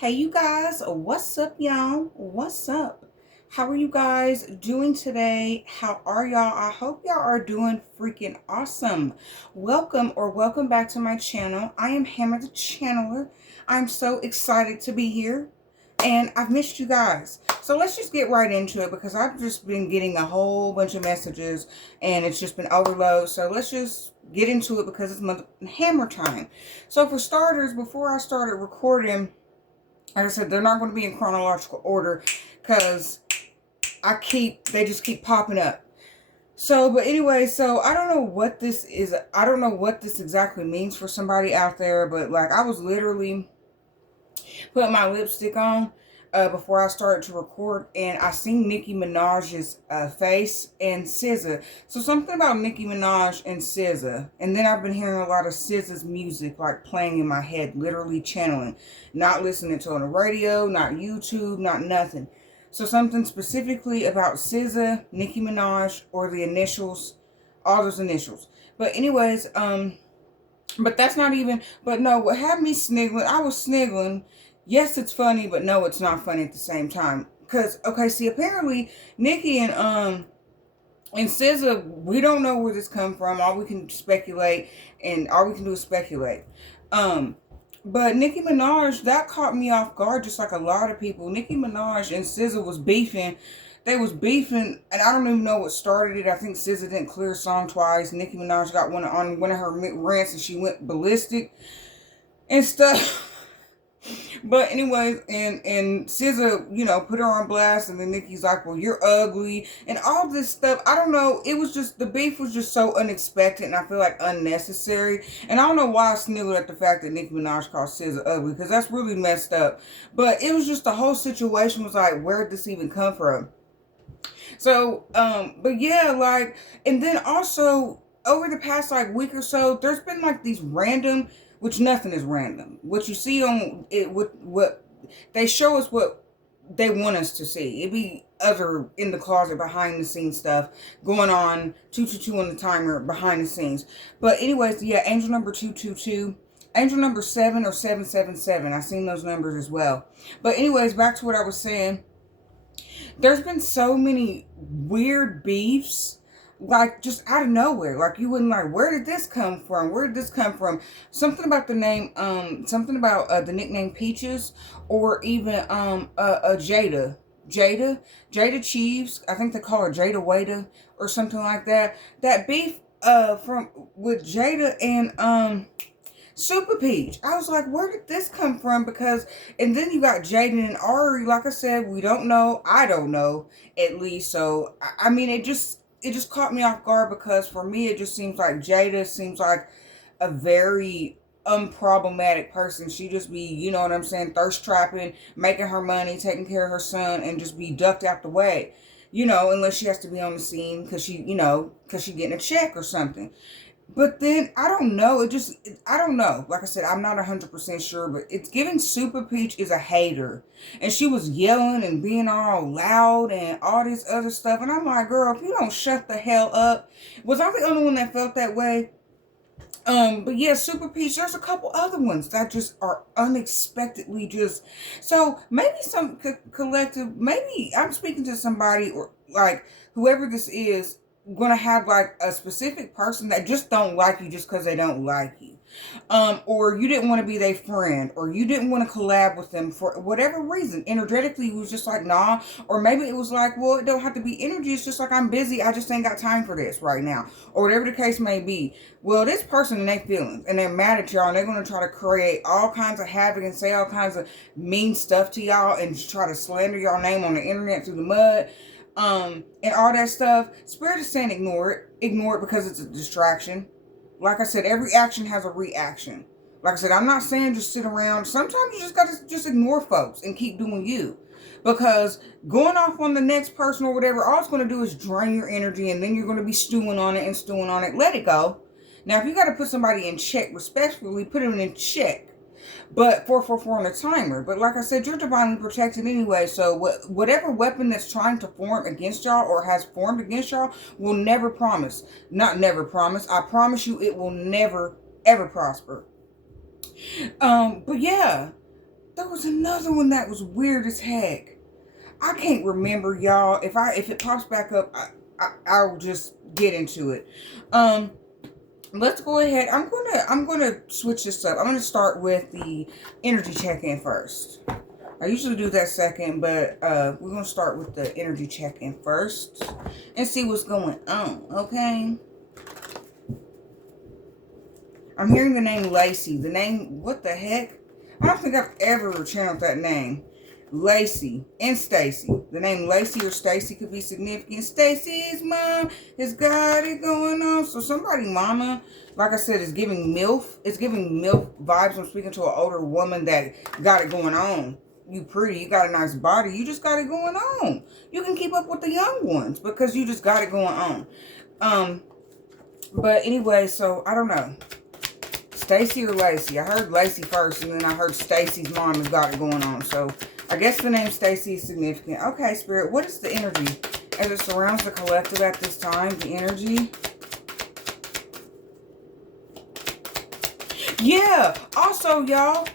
Hey, you guys, what's up, y'all? What's up? How are you guys doing today? How are y'all? I hope y'all are doing freaking awesome. Welcome back to my channel. I am Hammer the Channeler. I'm so excited to be here and I've missed you guys. So let's just get right into it because I've just been getting a whole bunch of messages and it's just been overload. So let's just get into it because it's hammer time. So for starters, before I started recording, like I said, they're not going to be in chronological order because they just keep popping up. So, but anyway, so I don't know what this is. I don't know what this exactly means for somebody out there, but like I was literally putting my lipstick on before I started to record, and I seen Nicki Minaj's face and SZA. So something about Nicki Minaj and SZA, and then I've been hearing a lot of SZA's music like playing in my head, literally channeling, not listening to it on the radio, not YouTube, not nothing. So something specifically about SZA, Nicki Minaj, or the initials, all those initials. But anyways, but that's not even, but no, what had me sniggling, I was sniggling. Yes, it's funny, but no, it's not funny at the same time. Because, okay, see, apparently, Nicki and SZA, we don't know where this come from. All we can speculate, and all we can do is speculate. But Nicki Minaj, that caught me off guard, just like a lot of people. Nicki Minaj and SZA was beefing. They was beefing, and I don't even know what started it. I think SZA didn't clear a song twice. Nicki Minaj got on one of her rants, and she went ballistic and stuff. But anyways, and SZA, put her on blast, and then Nicki's like, "Well, you're ugly," and all this stuff. I don't know. It was just the beef was just so unexpected, and I feel like unnecessary. And I don't know why I sniggled at the fact that Nicki Minaj called SZA ugly because that's really messed up. But it was just the whole situation was like, where did this even come from? So, but yeah, like, and then also over the past like week or so, there's been like these random, which nothing is random. What you see on it, what they show us what they want us to see. It be other in the closet behind the scenes stuff going on, 222 on the timer behind the scenes. But anyways, yeah, angel number 222. Angel number 7 or 777. I seen those numbers as well. But anyways, back to what I was saying. There's been so many weird beefs, like just out of nowhere. Like you wouldn't like, where did this come from? Where did this come from? Something about the name, something about the nickname Peaches, or even Jada Cheeves. I think they call her Jada Waiter or something like that. That beef from with Jada and Super Peach. I was like, where did this come from? Because, and then you got Jaden and Ari. Like I said, we don't know. I don't know, at least. So, I mean, it just caught me off guard because for me, it just seems like Jada seems like a very unproblematic person. She just be, you know what I'm saying, thirst trapping, making her money, taking care of her son, and just be ducked out the way. Unless she has to be on the scene because because she getting a check or something. But then I don't know. I don't know. Like I said, I'm not 100% sure, but it's giving Super Peach is a hater. And she was yelling and being all loud and all this other stuff. And I'm like, girl, if you don't shut the hell up. Was I the only one that felt that way? But yeah, Super Peach, there's a couple other ones that just are unexpectedly just, so maybe some collective, maybe I'm speaking to somebody or like whoever this is, gonna have like a specific person that just don't like you just because they don't like you, or you didn't want to be their friend, or you didn't want to collab with them for whatever reason. Energetically, it was just like nah, or maybe it was like, well, it don't have to be energy. It's just like I'm busy. I just ain't got time for this right now, or whatever the case may be. Well, this person and they feelings, and they're mad at y'all, and they're gonna try to create all kinds of havoc and say all kinds of mean stuff to y'all, and try to slander y'all name on the internet through the mud. And all that stuff. Spirit is saying ignore it because it's a distraction. Like I said, every action has a reaction. Like I said, I'm not saying just sit around. Sometimes you just gotta just ignore folks and keep doing you. Because going off on the next person or whatever, all it's gonna do is drain your energy, and then you're gonna be stewing on it and stewing on it. Let it go. Now, if you gotta put somebody in check respectfully, put them in check. But 444 on the timer. But like I said, you're divinely protected anyway. So whatever weapon that's trying to form against y'all or has formed against y'all will never promise. Not never promise. I promise you it will never, ever prosper. But yeah. There was another one that was weird as heck. I can't remember, y'all. If it pops back up, I'll just get into it. Let's go ahead. I'm gonna switch this up. I'm gonna start with the energy check-in first. I usually do that second, but we're gonna start with the energy check-in first and see what's going on. Okay. I'm hearing the name Lacey. The name, what the heck? I don't think I've ever channeled that name. Lacey and Stacy. The name Lacey or Stacy could be significant. Stacy's mom has got it going on. So somebody mama, like I said, is giving MILF. It's giving MILF vibes. I'm speaking to an older woman that got it going on. You pretty, you got a nice body, you just got it going on. You can keep up with the young ones because you just got it going on. But anyway, so I don't know. Stacy or Lacey? I heard Lacey first, and then I heard Stacy's mom has got it going on. So I guess the name Stacy is significant. Okay, Spirit, what is the energy as it surrounds the collective at this time? The energy. Yeah. Also, y'all,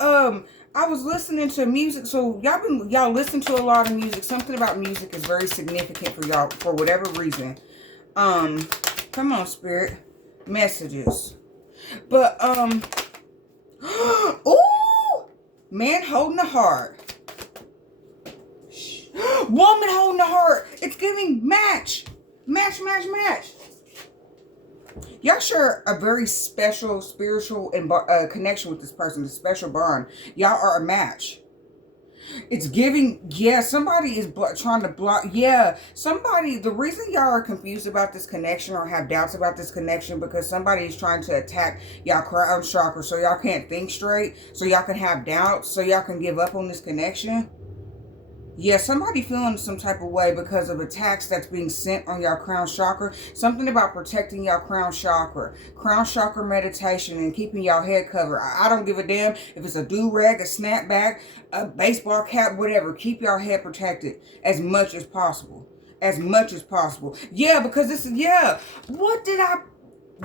I was listening to music. So y'all listen to a lot of music. Something about music is very significant for y'all for whatever reason. Come on, Spirit. Messages. But, ooh, man holding a heart. Woman holding a heart. It's giving match. Match, match, match. Y'all share a very special spiritual and connection with this person, a special bond. Y'all are a match. It's giving, yeah, somebody is trying to block, yeah, somebody, the reason y'all are confused about this connection or have doubts about this connection because somebody is trying to attack y'all crown chakra so y'all can't think straight, so y'all can have doubts, so y'all can give up on this connection. Yeah, somebody feeling some type of way because of attacks that's being sent on your crown chakra. Something about protecting your crown chakra. Crown chakra meditation and keeping your head covered. I don't give a damn if it's a do-rag, a snapback, a baseball cap, whatever. Keep your head protected as much as possible. As much as possible. Yeah, because this is, yeah. What did I...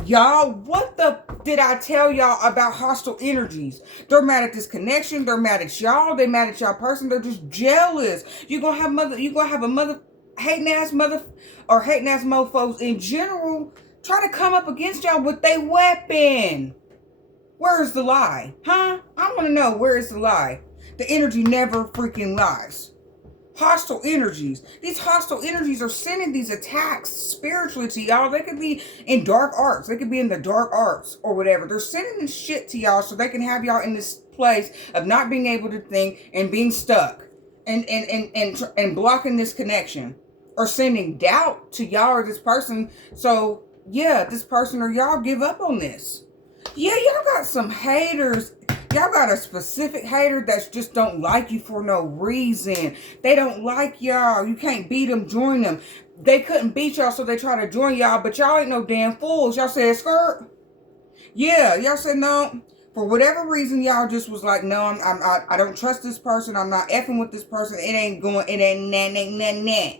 Y'all, what the did I tell y'all about hostile energies? They're mad at this connection. They're mad at y'all. They're mad at y'all person. They're just jealous. You're gonna have a mother hating ass mofos in general try to come up against y'all with their weapon. Where's the lie? Huh? I want to know, where is the lie? The energy never freaking lies. Hostile energies. These hostile energies are sending these attacks spiritually to y'all. They could be in dark arts. They could be in the dark arts or whatever. They're sending this shit to y'all so they can have y'all in this place of not being able to think and being stuck and blocking this connection or sending doubt to y'all or this person. So yeah, this person or y'all give up on this. Yeah, y'all got some haters. Y'all got a specific hater that just don't like you for no reason. They don't like y'all. You can't beat them, join them. They couldn't beat y'all, so they try to join y'all, but y'all ain't no damn fools. Y'all said skirt. Yeah, y'all said no. For whatever reason, y'all just was like, no, I don't trust this person. I'm not effing with this person. It ain't going, it ain't nah.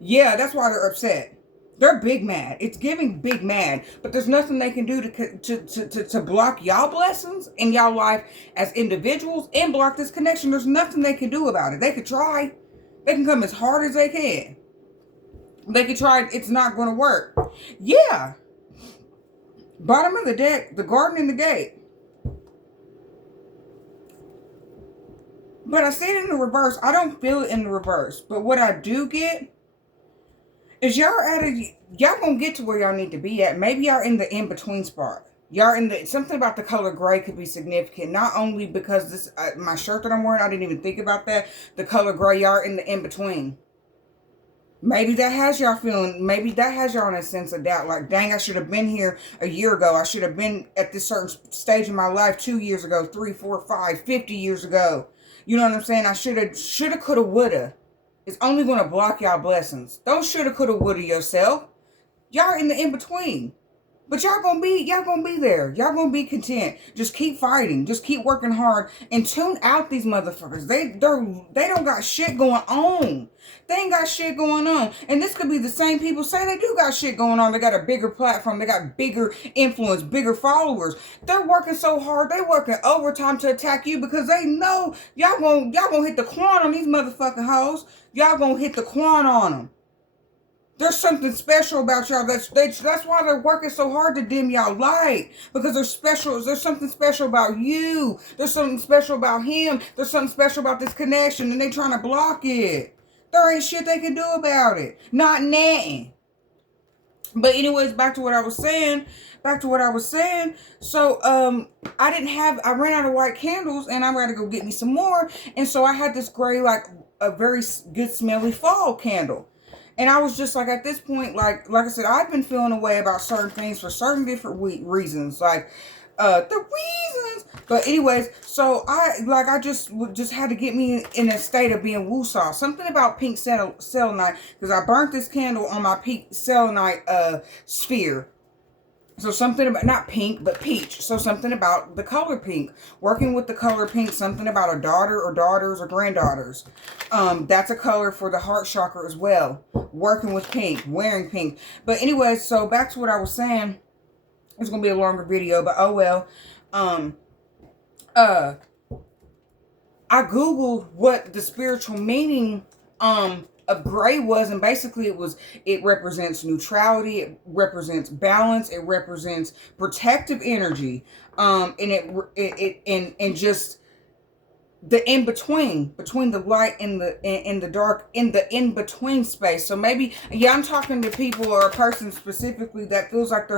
Yeah, that's why they're upset. They're big mad. It's giving big mad. But there's nothing they can do to block y'all blessings in y'all life as individuals and block this connection. There's nothing they can do about it. They could try. They can come as hard as they can. They could try. It's not going to work. Yeah. Bottom of the deck, the garden and the gate. But I see it in the reverse. I don't feel it in the reverse. But what I do get is y'all gonna get to where y'all need to be at. Maybe y'all in the in-between spot. Y'all in the, something about the color gray could be significant. Not only because this, my shirt that I'm wearing, I didn't even think about that. The color gray, y'all in the in-between. Maybe that has y'all feeling, maybe that has y'all in a sense of doubt. Like, dang, I should have been here a year ago. I should have been at this certain stage in my life 2 years ago, 3, 4, 5, 50 years ago. You know what I'm saying? I shoulda, coulda, woulda. It's only going to block y'all blessings. Don't shoulda, coulda, woulda yourself. Y'all in the in-between. But y'all gonna be there. Y'all gonna be content. Just keep fighting. Just keep working hard and tune out these motherfuckers. They don't got shit going on. They ain't got shit going on. And this could be the same people say they do got shit going on. They got a bigger platform. They got bigger influence, bigger followers. They're working so hard. They working overtime to attack you because they know y'all gonna hit the quan on these motherfucking hoes. Y'all gonna hit the quan on them. There's something special about y'all. That's why they're working so hard to dim y'all light. Because they're special. There's something special about you. There's something special about him. There's something special about this connection. And they trying to block it. There ain't shit they can do about it. Not nothing. But anyways, back to what I was saying. So, I ran out of white candles and I got to go get me some more. And so I had this gray, like a very good smelly fall candle. And I was just like, at this point, like I said, I've been feeling a way about certain things for certain different reasons. Like, the reasons. But anyways, so I just had to get me in a state of being woosah. Something about pink selenite, because I burnt this candle on my pink selenite sphere. So something about, not pink, but peach. So something about the color pink. Working with the color pink, something about a daughter or daughters or granddaughters. That's a color for the heart chakra as well. Working with pink, wearing pink. But anyway, so back to what I was saying. It's going to be a longer video, but oh well. I Googled what the spiritual meaning of gray was, and basically it represents neutrality, it represents balance, it represents protective energy, and it just the in between the light and the dark, in the in between space. So maybe, yeah, I'm talking to people or a person specifically that feels like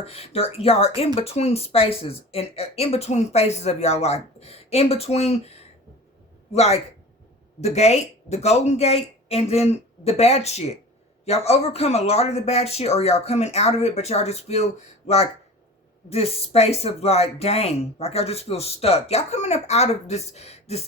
y'all are in between spaces, and in between phases of y'all life, in between like the gate, the golden gate, and then the bad shit. Y'all overcome a lot of the bad shit, or y'all coming out of it, but y'all just feel like this space of like, dang, like I just feel stuck. Y'all coming up out of this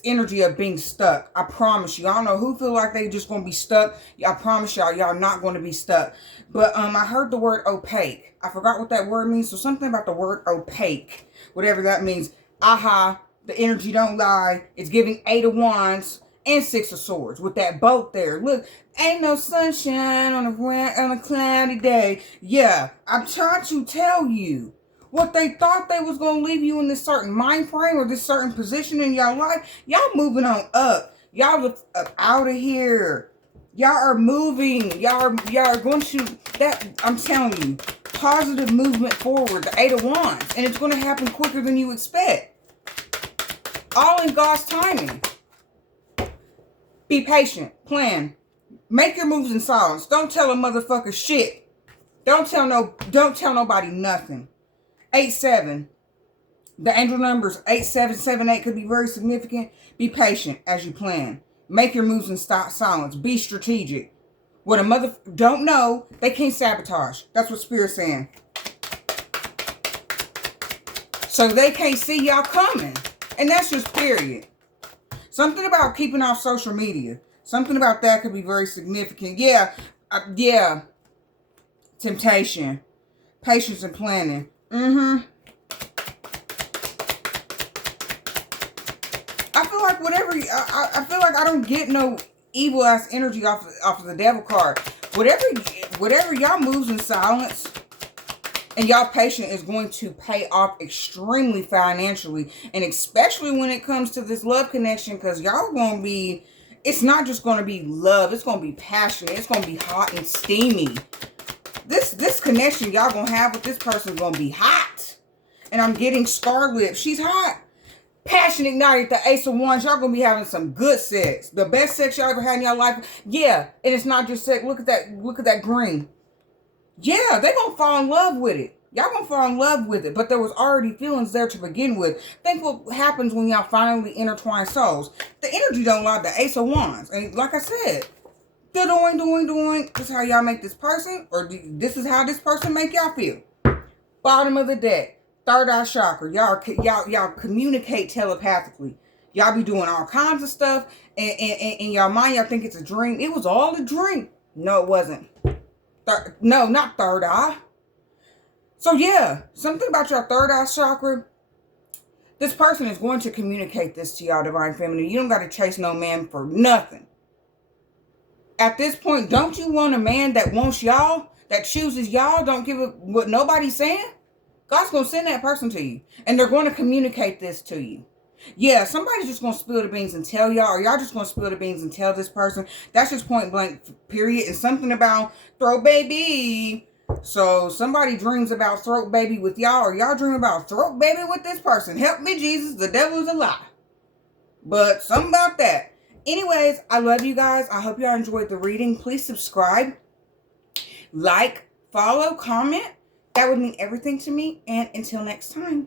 energy of being stuck. I promise you. I don't know who feel like they just gonna be stuck. I promise y'all not gonna be stuck. But I heard the word opaque. I forgot what that word means. So something about the word opaque, whatever that means. Aha, the energy don't lie. It's giving 8 of Wands and 6 of Swords with that boat there. Look, ain't no sunshine on a cloudy day. Yeah, I'm trying to tell you. What they thought they was going to leave you in this certain mind frame or this certain position in your life, y'all moving on up. Y'all look up out of here. Y'all are moving. Y'all are going to, that, I'm telling you, positive movement forward, the 8 of Wands. And it's going to happen quicker than you expect. All in God's timing. Be patient. Plan. Make your moves in silence. Don't tell a motherfucker shit. Don't tell nobody nothing. 8-7. The angel numbers 8-7-7-8 could be very significant. Be patient as you plan. Make your moves in silence. Be strategic. What a mother don't know, they can't sabotage. That's what Spirit's saying. So they can't see y'all coming. And that's just period. Something about keeping off social media. Something about that could be very significant. Yeah. Yeah. Temptation. Patience and planning. I feel like I feel like I don't get no evil ass energy off of the devil card. Whatever y'all moves in silence and y'all patient is going to pay off extremely financially, and especially when it comes to this love connection, because y'all gonna be, it's not just gonna be love, it's gonna be passionate, it's gonna be hot and steamy. This connection y'all gonna have with this person is gonna be hot. And I'm getting Scarlet. She's hot. Passion ignited, the Ace of Wands. Y'all gonna be having some good sex. The best sex y'all ever had in your life. Yeah, and it's not just sex. Look at that green. Yeah, they gonna fall in love with it. Y'all gonna fall in love with it. But there was already feelings there to begin with. Think what happens when y'all finally intertwine souls. The energy don't lie, the Ace of Wands. And like I said, doing. This is how y'all make this person, or this is how this person make y'all feel. Bottom of the deck, third eye chakra. Y'all communicate telepathically. Y'all be doing all kinds of stuff, and in y'all mind, y'all think it's a dream. It was all a dream. No, it wasn't. No, not third eye. So yeah, something about your third eye chakra. This person is going to communicate this to y'all, Divine Feminine. You don't got to chase no man for nothing. At this point, don't you want a man that wants y'all, that chooses y'all, don't give a what nobody's saying? God's going to send that person to you. And they're going to communicate this to you. Yeah, somebody's just going to spill the beans and tell y'all, or y'all just going to spill the beans and tell this person. That's just point blank, period. And something about throat baby. So somebody dreams about throat baby with y'all, or y'all dream about throat baby with this person. Help me, Jesus. The devil is a lie. But something about that. Anyways, I love you guys. I hope y'all enjoyed the reading. Please subscribe, like, follow, comment. That would mean everything to me. And until next time.